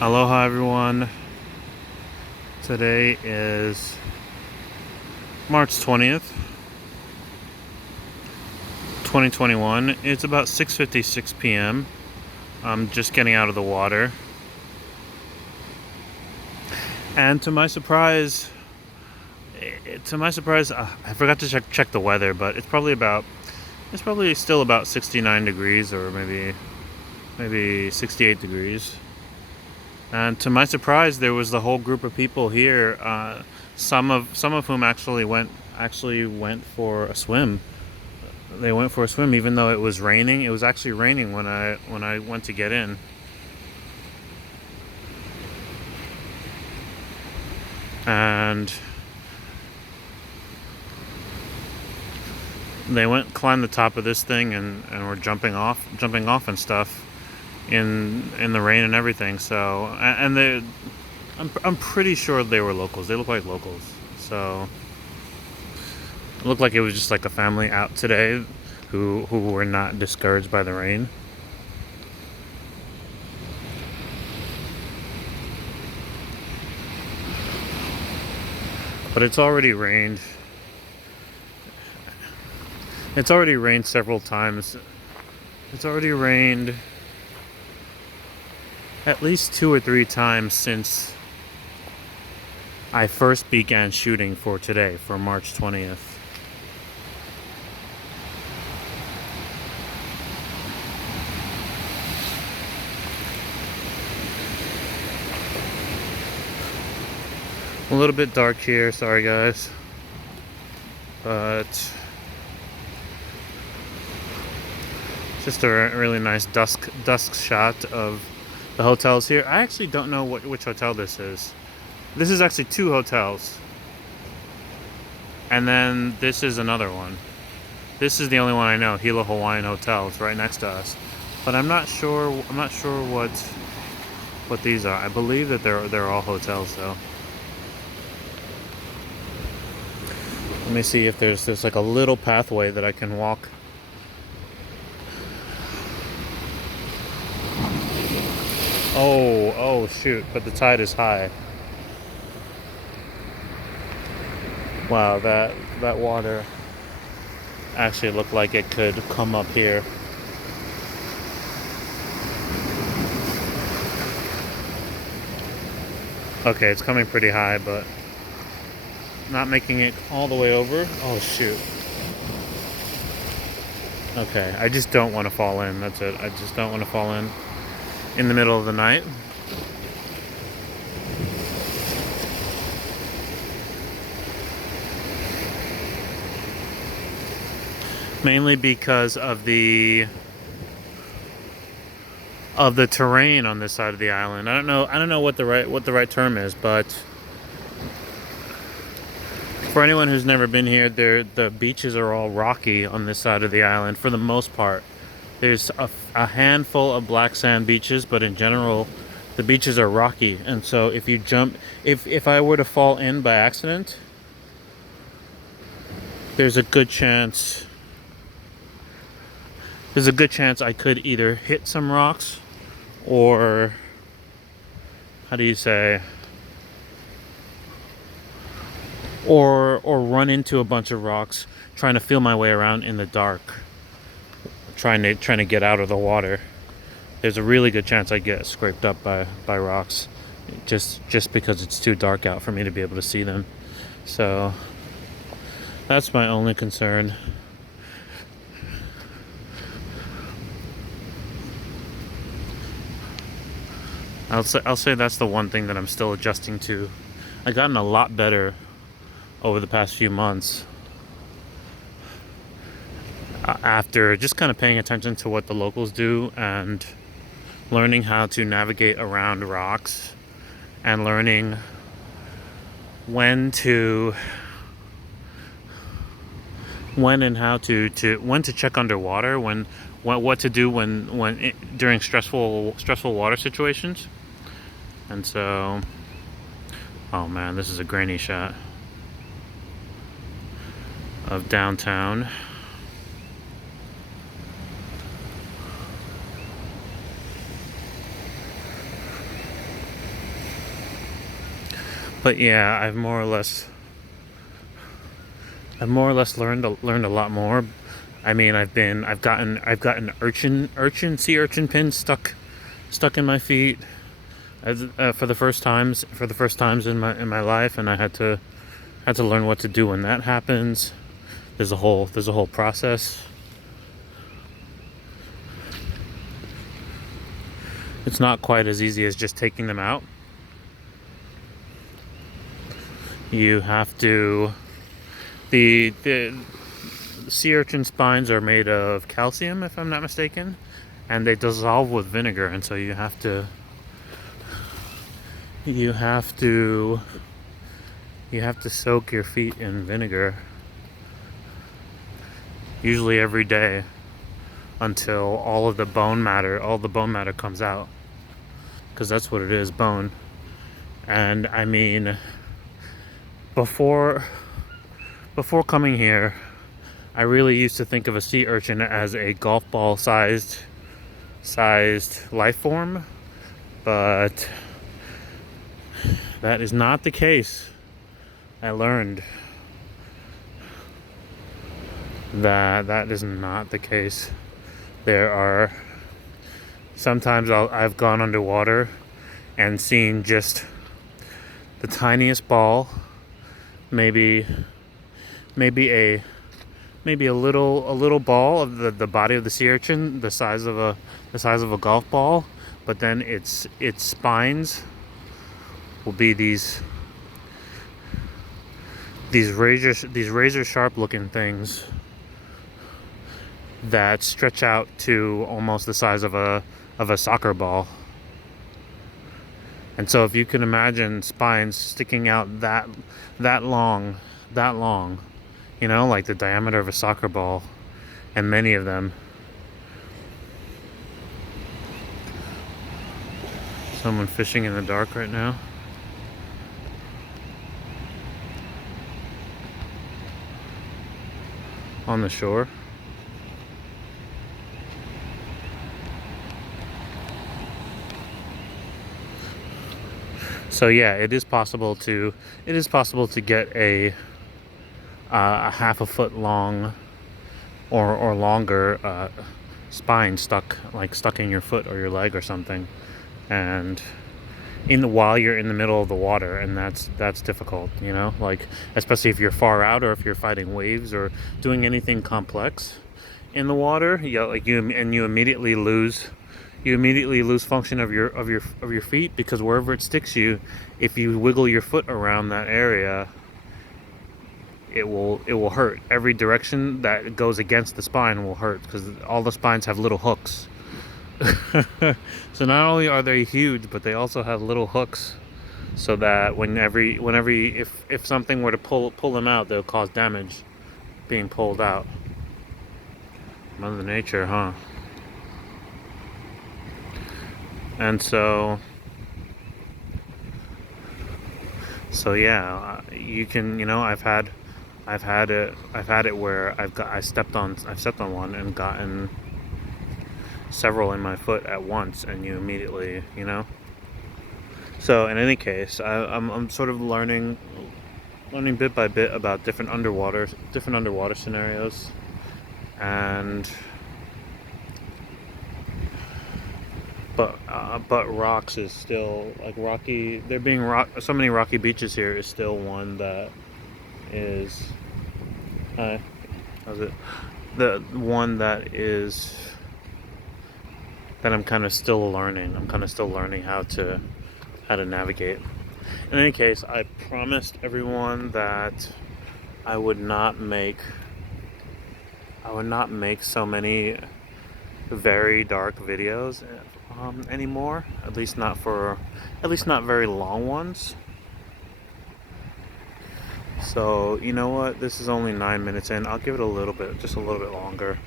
Aloha everyone. Today is March 20th, 2021. It's about 6:56 p.m. I'm just getting out of the water. And to my surprise, I forgot to check the weather, but it's probably still about 69 degrees or maybe 68 degrees. And to my surprise, there was the whole group of people here. Some of whom actually went for a swim. They went for a swim, even though it was raining. It was actually raining when I went to get in. And they climbed the top of this thing and were jumping off and stuff in the rain and everything. So I'm pretty sure they were locals. They look like locals. So it looked like it was just like a family out today who were not discouraged by the rain. But it's already rained. It's already rained several times. It's already rained at least 2 or 3 times since I first began shooting for today, for March 20th. A little bit dark here, sorry guys. But just a really nice dusk shot of the hotels here. I actually don't know which hotel this is. This is actually two hotels. And then this is another one. This is the only one I know, Hilo Hawaiian Hotel. It's right next to us. But I'm not sure what these are. I believe that they're all hotels though. Let me see if there's like a little pathway that I can walk. Oh shoot, but the tide is high. Wow, that water actually looked like it could come up here. Okay, it's coming pretty high, but not making it all the way over. Oh shoot. Okay, I just don't want to fall in. That's it. I just don't want to fall in the middle of the night. Mainly because of the terrain on this side of the island. I don't know what the right term is, but for anyone who's never been here, the beaches are all rocky on this side of the island for the most part. There's a handful of black sand beaches, but in general, the beaches are rocky. And so if you jump, if I were to fall in by accident, there's a good chance I could either hit some rocks or, how do you say, or run into a bunch of rocks trying to feel my way around in the dark, trying to get out of the water. There's a really good chance I get scraped up by rocks just because it's too dark out for me to be able to see them. So that's my only concern. I'll say that's the one thing that I'm still adjusting to. I've gotten a lot better over the past few months after just kind of paying attention to what the locals do and learning how to navigate around rocks and learning when and how to when to check underwater, what to do during stressful water situations. And so, oh man, this is a grainy shot of downtown. But yeah, I've more or less learned a lot more. I mean, I've gotten sea urchin pins stuck in my feet for the first times in my life, and I had to learn what to do when that happens. There's a whole process. It's not quite as easy as just taking them out. You have to the sea urchin spines are made of calcium, if I'm not mistaken, and they dissolve with vinegar, and so you have to soak your feet in vinegar, usually every day, until all the bone matter comes out, because that's what it is, bone. And I mean, before coming here, I really used to think of a sea urchin as a golf ball sized life form, but that is not the case. I learned that is not the case. There are sometimes I've gone underwater and seen just the tiniest ball, maybe a a little ball of the body of the sea urchin, the size of a golf ball, but then its spines will be these razor sharp looking things that stretch out to almost the size of a soccer ball. And so if you can imagine spines sticking out that long, like the diameter of a soccer ball, and many of them. Someone fishing in the dark right now. On the shore. So yeah, it is possible to get a half a foot long or longer spine stuck in your foot or your leg or something, and while you're in the middle of the water, and that's difficult, like, especially if you're far out or if you're fighting waves or doing anything complex in the water. You immediately lose function of your feet, because wherever it sticks you, if you wiggle your foot around that area, it will hurt. Every direction that goes against the spine will hurt, because all the spines have little hooks. So not only are they huge, but they also have little hooks, so that if something were to pull them out, they'll cause damage being pulled out. Mother Nature, huh? And so yeah, you can, I've had it where I've stepped on one and gotten several in my foot at once, and you immediately, So in any case, I'm sort of learning bit by bit about different underwater scenarios, and but rocks is still, like, rocky. There being so many rocky beaches here is still one that is how's it the one that is that I'm kind of still learning. How to navigate. In any case, I promised everyone that I would not make so many very dark videos anymore. At least not very long ones. So you know what? This is only 9 minutes in. I'll give it just a little bit longer.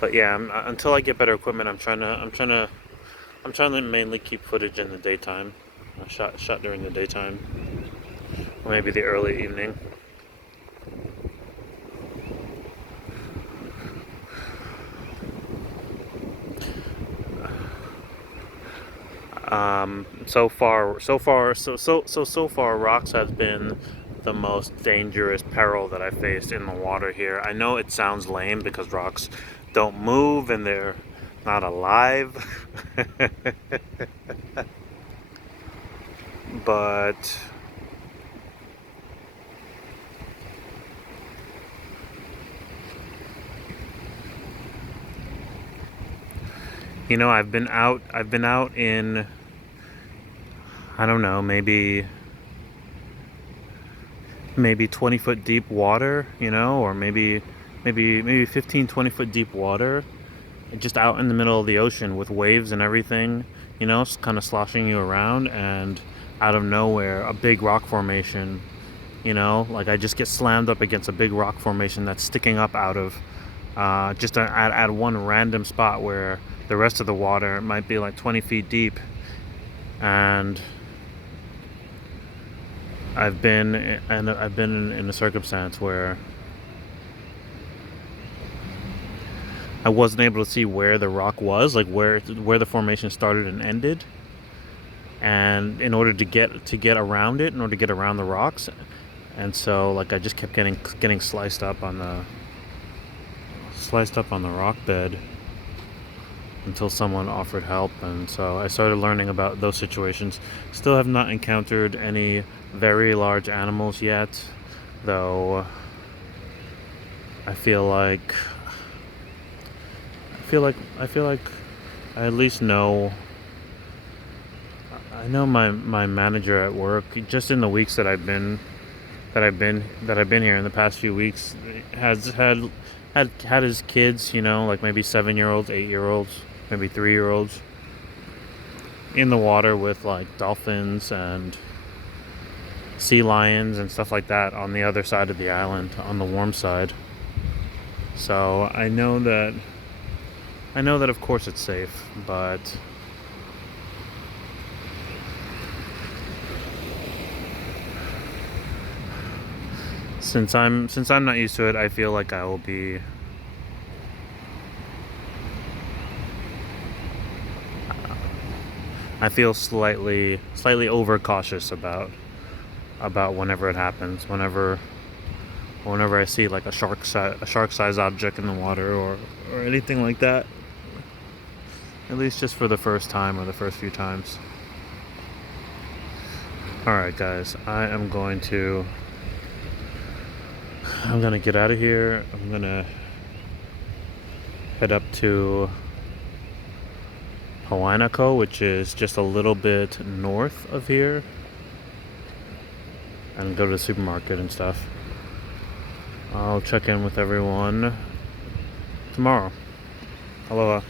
But yeah, until I get better equipment, I'm trying to mainly keep footage in the daytime. Shot during the daytime, or maybe the early evening. So far, rocks has been the most dangerous peril that I faced in the water here. I know it sounds lame because rocks don't move and they're not alive, but I've been out in, I don't know, maybe 20 foot deep water, or maybe 15, 20 foot deep water, just out in the middle of the ocean with waves and everything, kind of sloshing you around, and out of nowhere, a big rock formation, like I just get slammed up against a big rock formation that's sticking up out of at one random spot where the rest of the water might be like 20 feet deep. And I've been in a circumstance where I wasn't able to see where the rock was, like where the formation started and ended. And in order to get around it, in order to get around the rocks, and so like I just kept getting sliced up on the rock bed until someone offered help. And so I started learning about those situations. Still have not encountered any very large animals yet, though I feel like I at least know. I know my manager at work, just in the weeks that I've been here in the past few weeks, has had his kids, like maybe 7-year-olds, 8-year-olds, maybe 3-year-olds, in the water with like dolphins and sea lions and stuff like that on the other side of the island, on the warm side. So I know that of course it's safe, but since I'm not used to it, I feel like I will be I feel slightly overcautious about whenever it happens, whenever I see like a shark size object in the water, or anything like that, at least just for the first time or the first few times. Alright guys, I'm gonna get out of here. I'm gonna head up to Hawaiianako, which is just a little bit north of here, and go to the supermarket and stuff. I'll check in with everyone tomorrow. Aloha.